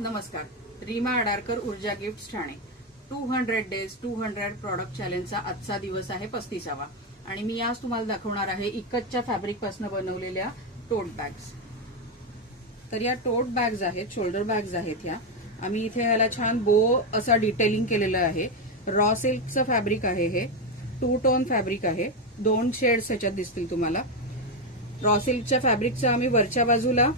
नमस्कार. रीमा अडारकर, ऊर्जा gifts Thane. 200 days 200 product चॅलेंजचा आजचा दिवस आहे 35वा आणि मी आज तुम्हाला दाखवणार आहे इकतच्या फॅब्रिक पासून बनवलेल्या टोट बॅग्स. तर या टोट बॅग्स आहेत, शोल्डर बॅग्स आहेत. ह्या आम्ही इथे ह्याला छान बो असा डिटेलिंग केलेलं आहे. रॉ सिल्कचं फॅब्रिक आहे. हे 2 टोन फॅब्रिक आहे. 2 शेड्स ह्याच्यात दिसतील तुम्हाला. रॉ सिल्कच्या फॅब्रिकचं आम्ही वरच्या बाजूला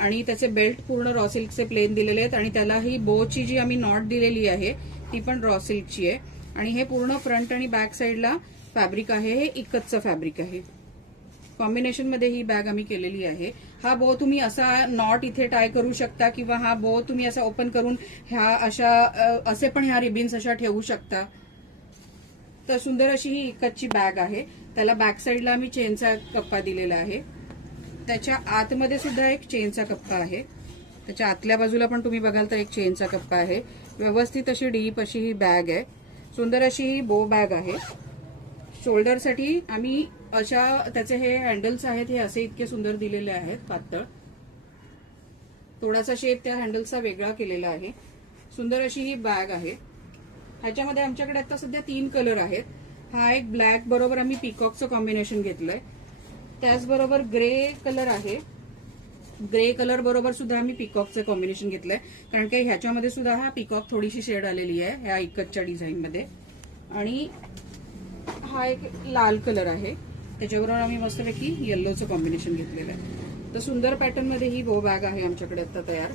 आणि त्याचे बेल्ट पूर्ण रॉ सिल्कचे प्लेन दिलेले आहेत आणि त्याला ही बोची जी आम्ही नॉट दिलेली आहे ती पण रॉ सिल्कची आहे. आणि हे पूर्ण फ्रंट आणि बॅक साईडला फॅब्रिक आहे. हे इकतचं फॅब्रिक आहे. कॉम्बिनेशन मध्ये ही बॅग आम्ही केलेली आहे. हा बो तुम्ही असा नॉट इथे टाय करू शकता किंवा हा बो तुम्ही असा ओपन करून ह्या अशा असे पण ह्या रिबिन्स अशा ठेवू शकता. तर सुंदर अशी ही इकतची बॅग आहे. त्याला बॅक साईडला आम्ही चेनचा कप्पा दिलेला आहे. त्याच्या आतमध्ये सुद्धा एक चेनचा कप्पा आहे. त्याच्या आतल्या बाजूला पण तुम्ही बघाल तर एक चेनचा कप्पा आहे. व्यवस्थित अशी डीप अशी ही बॅग आहे. सुंदर अशी ही बो बॅग आहे. शोल्डरसाठी आम्ही अशा त्याचे हे हँडल्स आहेत, हे असे इतके सुंदर दिलेले आहेत. पातळ थोडासा शेप त्या हँडल्सचा वेगळा केलेला आहे. सुंदर अशी ही बॅग आहे. ह्याच्यामध्ये आमच्याकडे आता सध्या 3 कलर आहेत. हा एक ब्लॅक बरोबर आम्ही पिकॉकचं कॉम्बिनेशन घेतलंय. त्याचबरोबर ग्रे कलर आहे. ग्रे कलर बरोबर सुद्धा आम्ही पिकॉकचं कॉम्बिनेशन घेतलंय, कारण की ह्याच्यामध्ये सुद्धा हा पिकॉक थोडीशी शेड आलेली आहे ह्या इकतच्या डिझाईन मध्ये. आणि हा एक लाल कलर आहे. त्याच्याबरोबर आम्ही मस्तपैकी येल्लोचं कॉम्बिनेशन घेतलेलं आहे. तर सुंदर पॅटर्न मध्ये ही बो बॅग आहे आमच्याकडे आता तयार.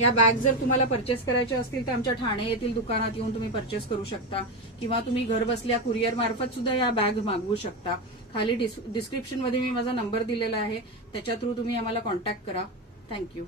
या बॅग जर तुम्हाला परचेस करायच्या असतील तर आमच्या ठाणे येथील दुकानात येऊन तुम्ही परचेस करू शकता किंवा तुम्ही घर बसल्या कुरिअर मार्फत सुद्धा या बॅग मागवू शकता. खाली डिस्क्रिप्शन मध्ये मी माझा नंबर दिलेला आहे, त्याच्या थ्रू तुम्ही आम्हाला कॉन्टॅक्ट करा. थँक्यू.